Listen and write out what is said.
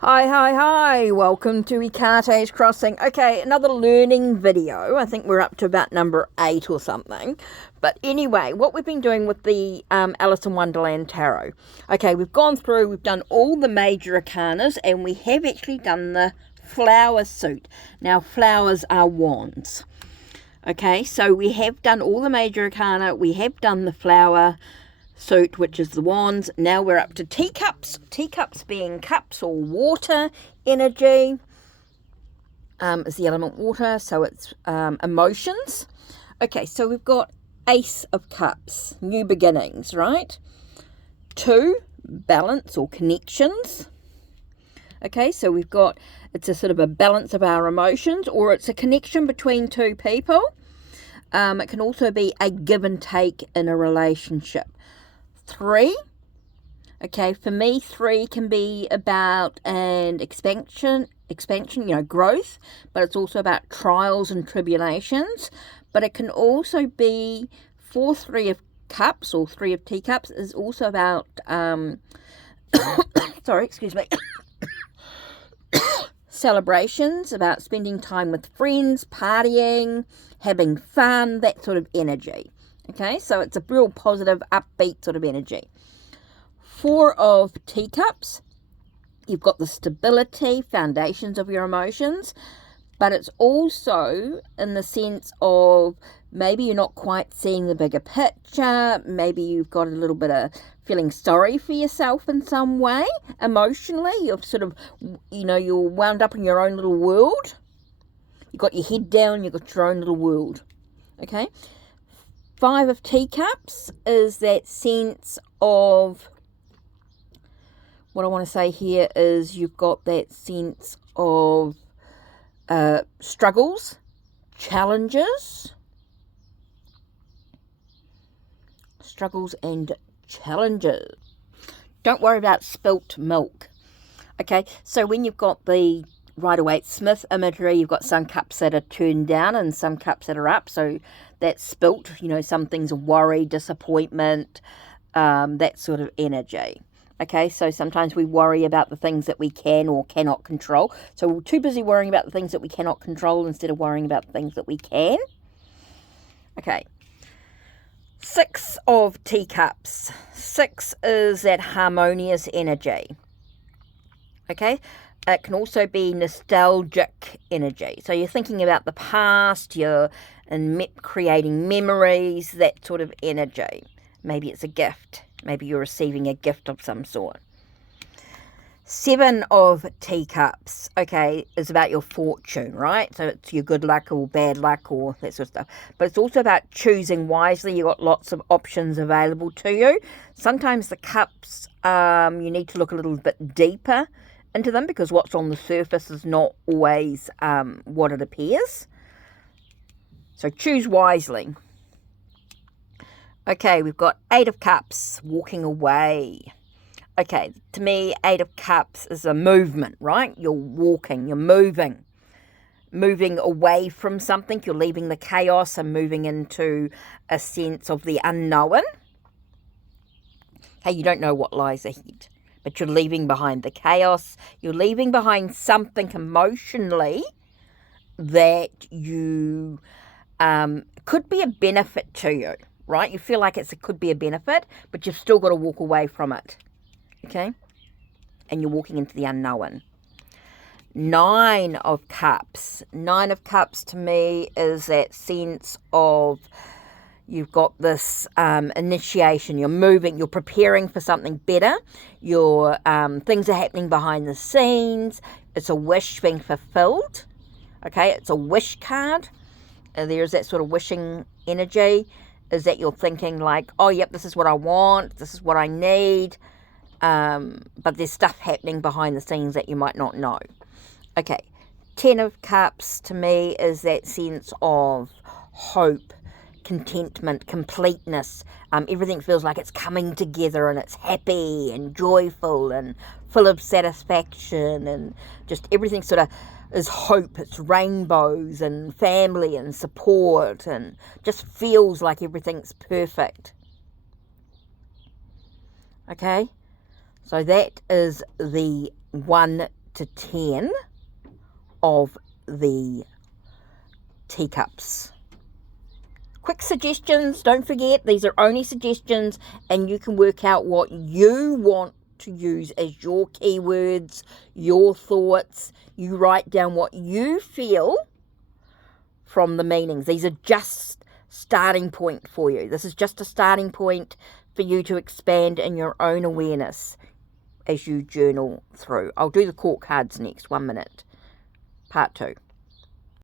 Hi, welcome to Ikate's Crossing. Okay, another learning video. I think we're up to about number 8 or something. But anyway, what we've been doing with the Alice in Wonderland Tarot. Okay, we've gone through, we've done all the major arcanas, and we have actually done the flower suit. Now, flowers are wands. Okay, so we have done all the major arcana, we have done the flower suit, which is the wands. Now we're up to teacups. Teacups being cups or water energy, is the element water, so it's emotions. Okay, so we've got Ace of Cups, new beginnings, right? 2, balance or connections. Okay, so we've got, it's a sort of a balance of our emotions, or it's a connection between two people. It can also be a give and take in a relationship. 3, okay, for me 3 can be about an expansion, growth, but it's also about trials and tribulations. But it can also be, for 3 of cups or 3 of teacups, is also about sorry, excuse me, celebrations, about spending time with friends, partying, having fun, that sort of energy. Okay, so it's a real positive, upbeat sort of energy. 4 of teacups, you've got the stability, foundations of your emotions, but it's also in the sense of maybe you're not quite seeing the bigger picture, maybe you've got a little bit of feeling sorry for yourself in some way, emotionally, you're sort of, you're wound up in your own little world. You've got your head down, you've got your own little world, okay? 5 of teacups is that sense of, what I want to say here is you've got that sense of struggles, challenges and challenges. Don't worry about spilt milk. Okay, so when you've got the Rider-Waite-Smith imagery, you've got some cups that are turned down and some cups that are up. So that's spilt, some things are worry, disappointment, that sort of energy. Okay, so sometimes we worry about the things that we can or cannot control. So we're too busy worrying about the things that we cannot control instead of worrying about the things that we can. Okay. 6 of teacups. 6 is that harmonious energy. Okay. It can also be nostalgic energy. So you're thinking about the past, you're creating memories, that sort of energy. Maybe it's a gift. Maybe you're receiving a gift of some sort. 7 of teacups, okay, is about your fortune, right? So it's your good luck or bad luck or that sort of stuff. But it's also about choosing wisely. You've got lots of options available to you. Sometimes the cups, you need to look a little bit deeper into them because what's on the surface is not always what it appears. So choose wisely. Okay, we've got 8 of cups, walking away. Okay, to me, 8 of cups is a movement, right? You're walking, you're moving away from something. You're leaving the chaos and moving into a sense of the unknown. Hey, you don't know what lies ahead, but you're leaving behind the chaos. You're leaving behind something emotionally that you could be a benefit to you, right? You feel like it could be a benefit, but you've still got to walk away from it, okay? And you're walking into the unknown. 9 of cups. 9 of cups to me is that sense of you've got this initiation. You're moving, you're preparing for something better. Things are happening behind the scenes. It's a wish being fulfilled. Okay, it's a wish card. There's that sort of wishing energy. Is that you're thinking like, oh, yep, this is what I want. This is what I need. But there's stuff happening behind the scenes that you might not know. Okay, 10 of cups to me is that sense of hope, contentment, completeness. Everything feels like it's coming together and it's happy and joyful and full of satisfaction, and just everything sort of is hope. It's rainbows and family and support, and just feels like everything's perfect. Okay, so that is the 1 to 10 of the teacups. Quick suggestions, don't forget, these are only suggestions, and you can work out what you want to use as your keywords, your thoughts. You write down what you feel from the meanings. These are just starting point for you. This is just a starting point for you to expand in your own awareness as you journal through. I'll do the court cards next, 1 minute, part 2.